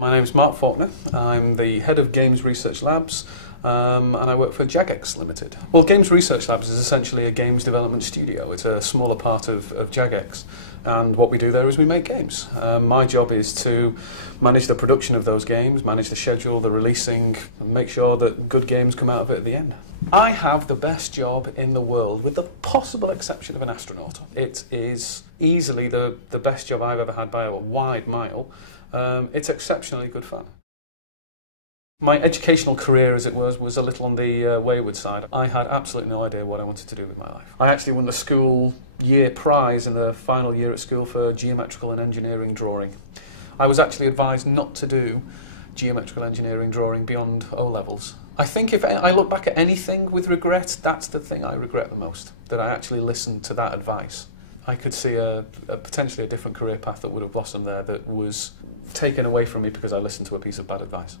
My name's Mark Faulkner. I'm the head of Games Research Labs and I work for Jagex Limited. Well, Games Research Labs is essentially a games development studio. It's a smaller part of Jagex, and what we do there is we make games. My job is to manage the production of those games, manage the schedule, the releasing, and make sure that good games come out of it at the end. I have the best job in the world, with the possible exception of an astronaut. It is easily the best job I've ever had by a wide mile. It's exceptionally good fun. My educational career, as it was a little on the wayward side. I had absolutely no idea what I wanted to do with my life. I actually won the school year prize in the final year at school for geometrical and engineering drawing. I was actually advised not to do geometrical engineering drawing beyond O-levels. I think if I look back at anything with regret, that's the thing I regret the most, that I actually listened to that advice. I could see potentially a different career path that would have blossomed there that was taken away from me because I listened to a piece of bad advice.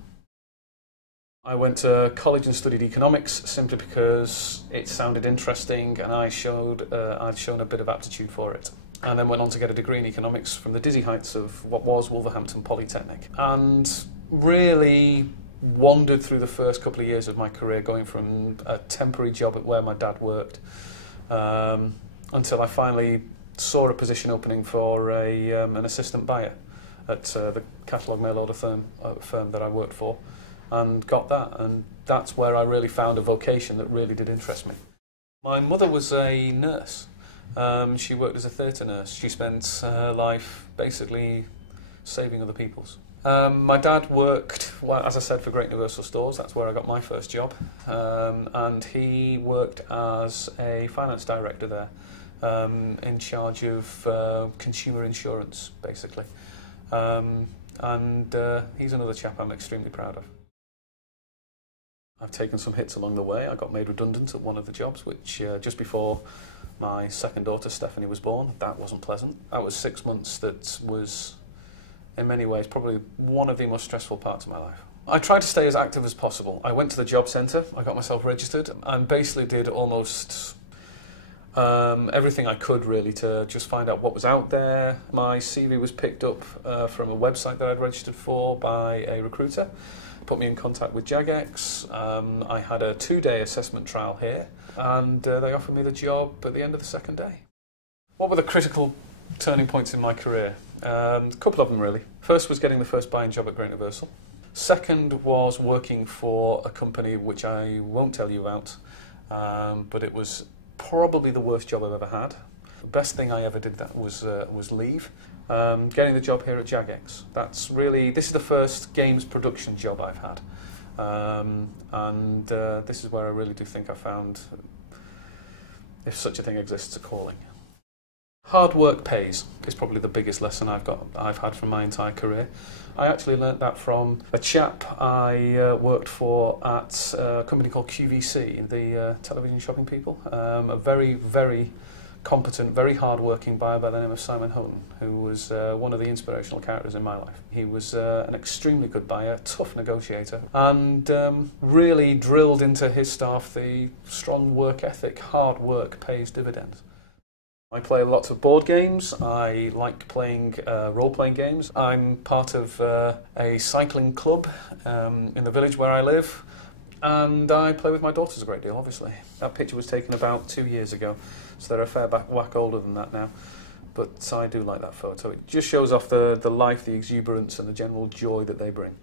I went to college and studied economics simply because it sounded interesting and I'd shown a bit of aptitude for it. And then went on to get a degree in economics from the dizzy heights of what was Wolverhampton Polytechnic. And really wandered through the first couple of years of my career, going from a temporary job at where my dad worked until I finally saw a position opening for an assistant buyer at the catalogue mail order firm that I worked for, and got that, and that's where I really found a vocation that really did interest me. My mother was a nurse. She worked as a theatre nurse. She spent her life basically saving other people's. My dad worked, well, as I said, for Great Universal Stores. That's where I got my first job, and he worked as a finance director there, in charge of consumer insurance, basically. And he's another chap I'm extremely proud of. I've taken some hits along the way. I got made redundant at one of the jobs, which just before my second daughter Stephanie was born. That wasn't pleasant. That was 6 months that was, in many ways, probably one of the most stressful parts of my life. I tried to stay as active as possible. I went to the job centre, I got myself registered, and basically did almost everything I could really to just find out what was out there. My CV was picked up from a website that I'd registered for by a recruiter. Put me in contact with Jagex. I had a 2-day assessment trial here, and they offered me the job at the end of the second day. What were the critical turning points in my career? A couple of them really. First was getting the first buying job at Great Universal. Second was working for a company which I won't tell you about, but it was probably the worst job I've ever had. The best thing I ever did that was leave. Getting the job here at Jagex. This is the first games production job I've had. This is where I really do think I found, if such a thing exists, a calling. Hard work pays is probably the biggest lesson I've had from my entire career. I actually learnt that from a chap I worked for at a company called QVC, the television shopping people. A very, very competent, very hard-working buyer by the name of Simon Houghton, who was one of the inspirational characters in my life. He was an extremely good buyer, tough negotiator, and really drilled into his staff the strong work ethic. Hard work pays dividends. I play lots of board games. I like playing role-playing games. I'm part of a cycling club in the village where I live, and I play with my daughters a great deal, obviously. That picture was taken about 2 years ago, so they're a fair whack older than that now. But I do like that photo. It just shows off the life, the exuberance, and the general joy that they bring.